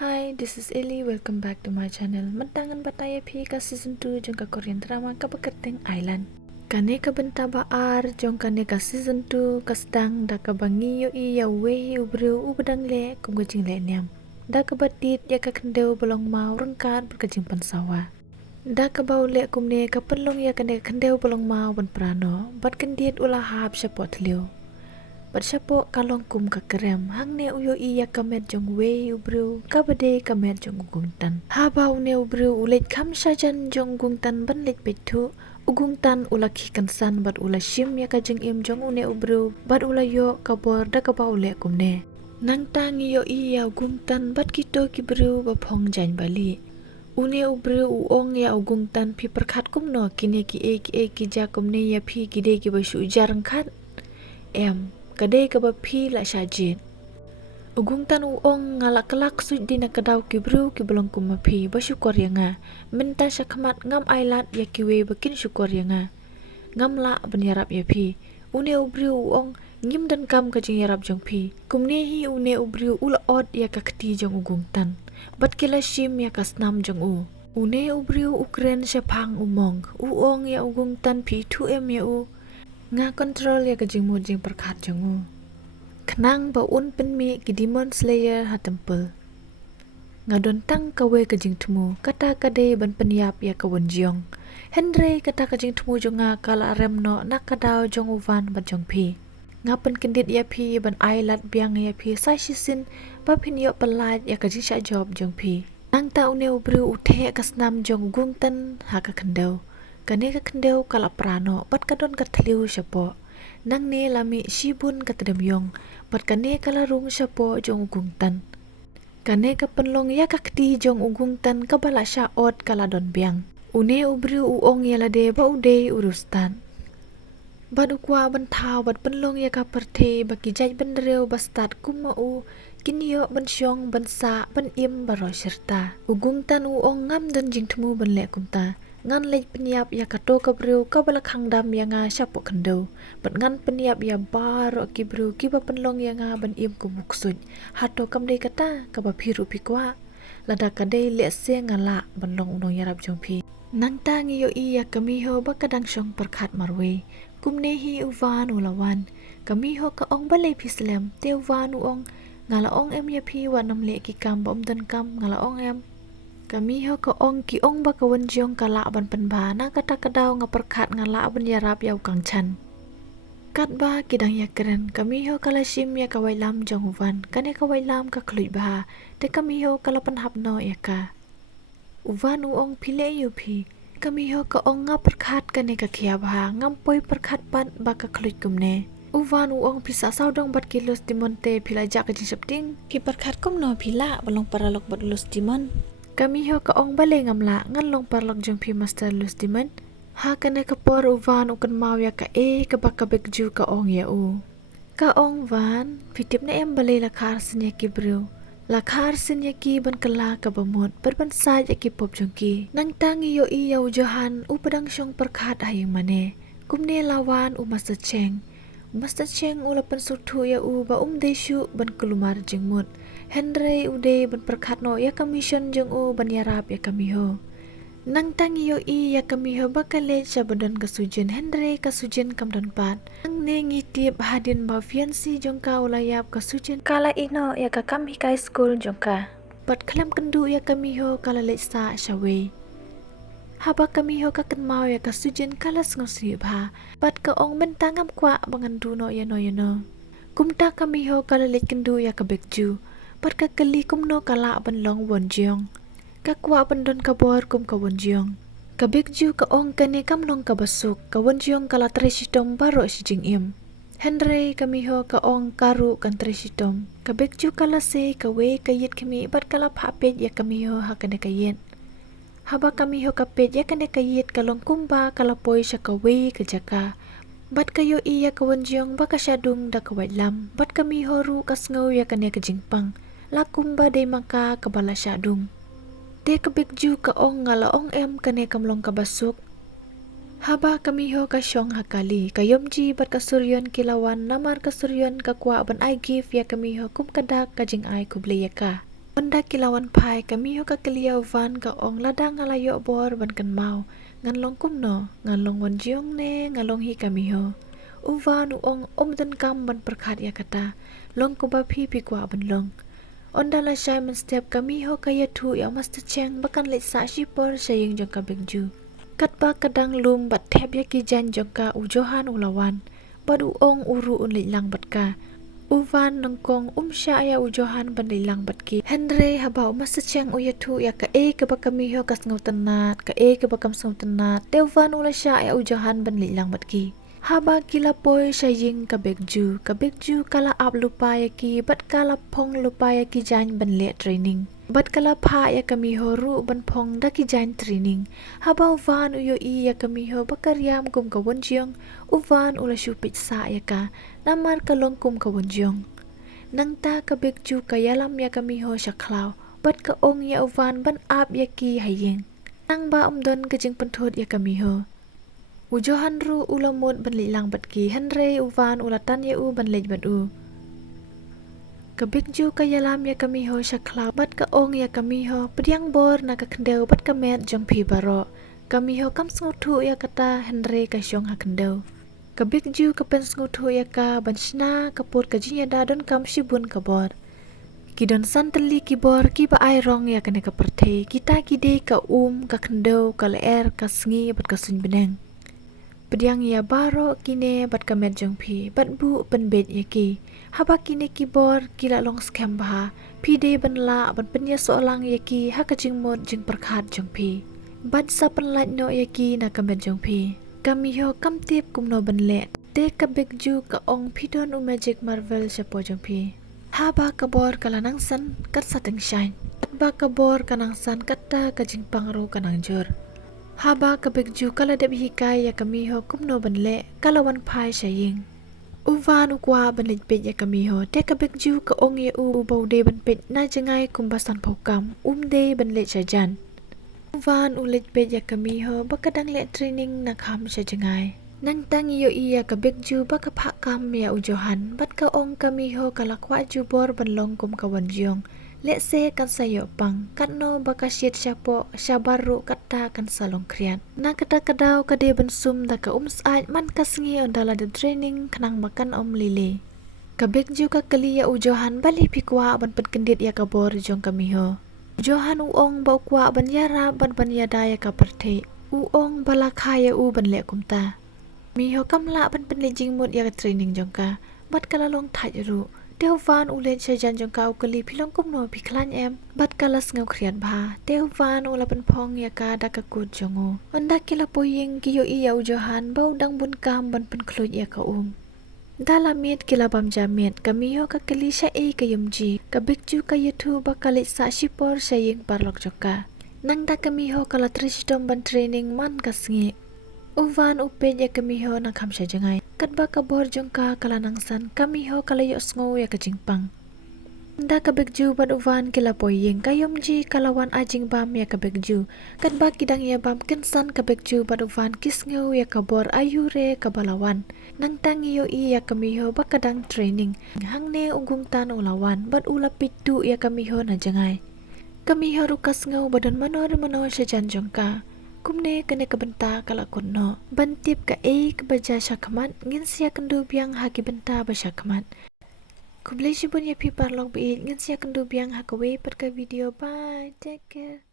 Hi, this is Ellie. Welcome back to my channel. Mentangan bataya pi ka season 2 jong ka Korean drama ka Beketeng Island. Kane ka benta baar jong kane ka season 2 ka sedang da ka bangi yo I ya wehi ubru ubedang le kum ka jing le niam. Da ka batit ya ka kendeu belong mau rengkat berkajing pansawa. Da ka bau le kum ne ka penlong ya kane kendeu belong mau ban prano bat kendiet ulah hab syapot liu. Bersyapo kalong kum ka kerem hang ne uyo iya kamet jong wei ubru kabade kamet jong ugung tan habau ne ubru ulet kam sajan jong ugung tan ban let petu ugung tan ulaki kansan bat ula shim ya ka jeng im jong une ubru bat ula yo kabor da ka bau le kum ne nang tang yo iya ugung tan bat kito kibru ba phong jan bali une ubru uong ya ugung tan pi perkhat kum no kine ki ki ja kum ne ya pi kide ki ba shu jarang khat kadai ka bapi la syajin. Ugung tan uong ngalak kelak sud di nak kadau kibru ki belong kum mapi bersyukur ya nga. Minta syakmat ngam ailat ya kiwe bakin syukur ya nga. Ngam la benyarap ya pi. Une ubru uong ngim dan kam ka jing yarap jong pi. Kumnehi une ubru ula od ya ka keti jong ugung tan. Bat kila shim ya ka snam jong u. Une ubru ukren syapang umong. Uong ya ugung tan pi tu ya u. Nga kontrol ya kajing mujing perkat jongu. Kenang ba un penmi ki Demon Slayer ha temple. Nga dontang kawe kajing temu kata kade ban penyap ya kawan jiong. Henry kata kajing temu jonga kala remno nak kadau jong uvan ba jong pi. Nga pen kendit ya pi ban ailat biang ya pi sa shisin ba pin yo pelat ya kajing sya job jong pi. Nang ta une ubru uthe kasnam jong gung tan ha ka kendau. Kane ka kendeu kala prano bat kadon ka thliu syapo nang ne lami shibun ka tedemyong bat kane kala rung syapo jong ugung tan kane ka penlong ya ka kti jong ugung tan ka bala sya od kala don biang une ubru uong ya lade ba ude urustan bat ukwa ban thau bat penlong ya ka perthe baki jaj benreu bastat kumau kinyo ban syong ban sa ban im baro serta ugung tan uong ngam dan jing temu ban le kumta ngan lej penyap ya kato kabriu ka bala khangdam ya nga syapo kendo bat ngan penyap ya baro kibru kiba penlong ya nga ban im ku muksud hato kamdei kata ka ba phiru pikwa lada kadei le se ngala ban long unong yarap jongpi nang tangi yo I ya kamiho ba kadang syong perkhat marwe kumnehi uvan ulawan kamiho ka ong balai pislem te uvan uong ngala ong em ya pi wa nam le ki kam bom dan kam ngala ong em kami ho ka ong ki ong ba kawan jiong kala ban penba na kata kadau nga perkat ngala ban yarap yau kang chan kat ba kidang ya keren kami ho kala shim ya kawai lam jong uvan kane kawai lam ka kluit ba te kami ho kala panhap no ya ka uvan uong pile yu pi kami ho ka ong nga perkat kane ka khia ba ngam poi perkat pat ba ka kluit kumne uvan uong pisa saudong bat kilos dimonte pila jak jing septing ki perkat kum no pila balong paralok bat los dimon kami ho ka ong balay ngamla ngan long parlok jong pi master lus diman ha kane ka por uvan ukan mau ya ka ka baka bekju ka ong ya u ka ong van pitip na em balay lakhar sinya ki bro lakhar sinya ki ban kala ka bamot berban sa ya ki pop jong ki nang tangi yo I yaw johan u padang syong perkhat ayeng mane kumne lawan u master cheng ula pensutu ya u ba deshu ban kelumar jengmut Henry ude ban perkhat no ya commission jeng u ban yarap ya kami ho nang tangi yo I ya kami ho bakale sabadan kasujen Henry kasujen kam dan pat nang ne ngitip hadin ba fiansi jong ka ulayap kasujen kala ino ya ka kam hikai school jong ka bat klam kendu ya kami ho kala leksa shawe haba kami ho ka kan mau ya kasujen kala ngosi ba bat ka ong mentangam kwa bangandu no ya no kumta kami ho kala lek kendu ya ka bekju pat ka kali kum no kala ban long won jiong ka kwa ban don ka bor kum ka won jiong ka bekju ka ong kane kam long ka basuk ka won jiong kala tresitom baro si jing im Henry kami ho ka ong karu kan tresitom ka bekju kala se ka we ka yit kami bat kala phapet ya kami ho ha kane ka yit haba kami ho ka pet ya kane ka yit ka long kumba kala poi sya ka we ka jaka bat kayo iya ka won jiong ba ka syadung da ka wailam bat kami ho ru ka sngo ya kane ka jingpang lakumba de maka kabala syadung te kabekju ka ong ngala ong em kane kamlong kabasuk haba kami ho ka syong hakali kayomji bat kasuryon kilawan namar kasuryon ka kwa ban I give ya kami ho kum kadak ka jing ai kuble ya ka Onda kilawan pai kami ho ka kelia van ka ong ladang ngalayo bor ban kan mau ngan long kum no ngan long wan jiong ne ngan long hi kami ho uvan ong dan kam ban perkhat ya kata long ko ba phi kwa ban long onda la shai man step kami ho ka ya thu ya master cheng bakan le sa shi por saying jong ka bekju kat ba kadang lum bat thep ya ki jan jong ka u johan ulawan badu ong uru un le lang bat ka Uvan nangkong sya ya ujohan bandilang batki Henry habau masa ceng uyatu ya ka ke bakami ho kas ngautanat ka ke bakam sautanat Teuvan ula sya ya ujohan bandilang batki Haba kila poi saying ka bekju kala ap lupa ya ki bat kala pong lupa ya ki jan banle training bat kala pha ya kami ho ru ban phong da ki jan training haba van uyo I ya kami ho bakaryam kum ka wonjiong uvan ula shu pit sa ya ka namar kalong kum ka wonjiong nang ta ka bekju ka yalam ya kami ho shaklau bat ka ong ya uvan ban ap ya ki hayeng nang ba don ka jing panthot ya kami ho ujohan ru ulamut ban lilang bat ki henre uvan ulatan ya u ban lej bat u Kabikju ka yalam ya kami ho shakla bat ka ong ya kami ho pediang bor na ka kendau bat ka met jong pi baro kami ho kam sngutu ya kata Henry ka syong ha kendau Kabikju ka pen sngutu ya ka banshna kapur ka jinya da don kam shibun ka bor Kidon santeli ki bor ki ba ai rong ya kane ka perthe kita kide ka ka kendau ka leer ka sngi bat ka sun beneng Pediang ya baro kine bat ka met jong pi bat bu pen bet ya ki haba kine kibor kila long scam bah pide ban la ban penya soalang yaki ha ka jing mod jing perkhat jong pi bat sa pan lat no yaki na ka met jong pi kami ho kam tip kum no ban le te ka bekju ka ong pidon magic marvel chapo jong pi haba ka bor kala nang san kat sateng shine ba ka bor kanang san katta ka jing pangro kanang jor haba ka bekju kala deb hikai ya kami ho kum no ban le kalawan pai saying Uvan ukwa banlit pet ya kami ho te ka bekju ka ong ya u baude ban pet na jangai kumbasan pokam de banlit sajan Uvan ulit pet ya kami ho bakadang le training na kham sa jangai nang tang yo iya ka bekju baka phakam ya ujohan bat ka ong kami ho kalakwa jubor ban long kum ka wanjong le se kan sayo pang katno baka shit syapo syabaru kata kan salong krian na kata kadau kade ban sum da ka sai man kasngi ondala de training kanang makan lile ka bekju ka kali ya ujohan bali pikwa ban pet kendit ya ka bor jong kami ho ujohan uong ba kwa ban yara ban yada ya ka perthe uong bala khaya u ban le kumta mi ho kamla ban penlejing mut ya ka training jong ka bat kala long thaj ru Teuvan ulen sajan jong kau kali pilong kum no piklan em bat kalas ngau krian ba Teuvan ula pen pong ya ka da ka kut jongo onda kila poying kiyo iya ujohan bau dang bun kam ban pen klut ya ka dalamit kila bam jamit kami ho ka kali sya ka yumji ka bekju ka yetu ba kalit sa shipor saying parlok joka nang da kami ho kala trisdom ban training man kasngi Uvan upet ya kami ho na kham sya jangai kat ba ka bor jong ka kala nang san kami ho kala yo sngo ya ka jingpang da ka bekju ban uvan kila poying kayom ji kalawan ajing bam ya ka bekju kat ba kidang ya bam ken san ka bekju ban uvan kisngeu ya ka bor ayure ka balawan nang tang yo I ya kami ho ba kadang training hangne unggung tan ulawan bat ula pitu ya kami ho na jangai kami ho rukas ngeu badan manor sya jan jong ka kumne kene kebenta kala kunno bantip ka ke baja syakmat ngin sia kendu biang haki benta ba syakmat kublai shibun ya pi parlok bi ngin sia kendu biang hakawe per ka video bye take care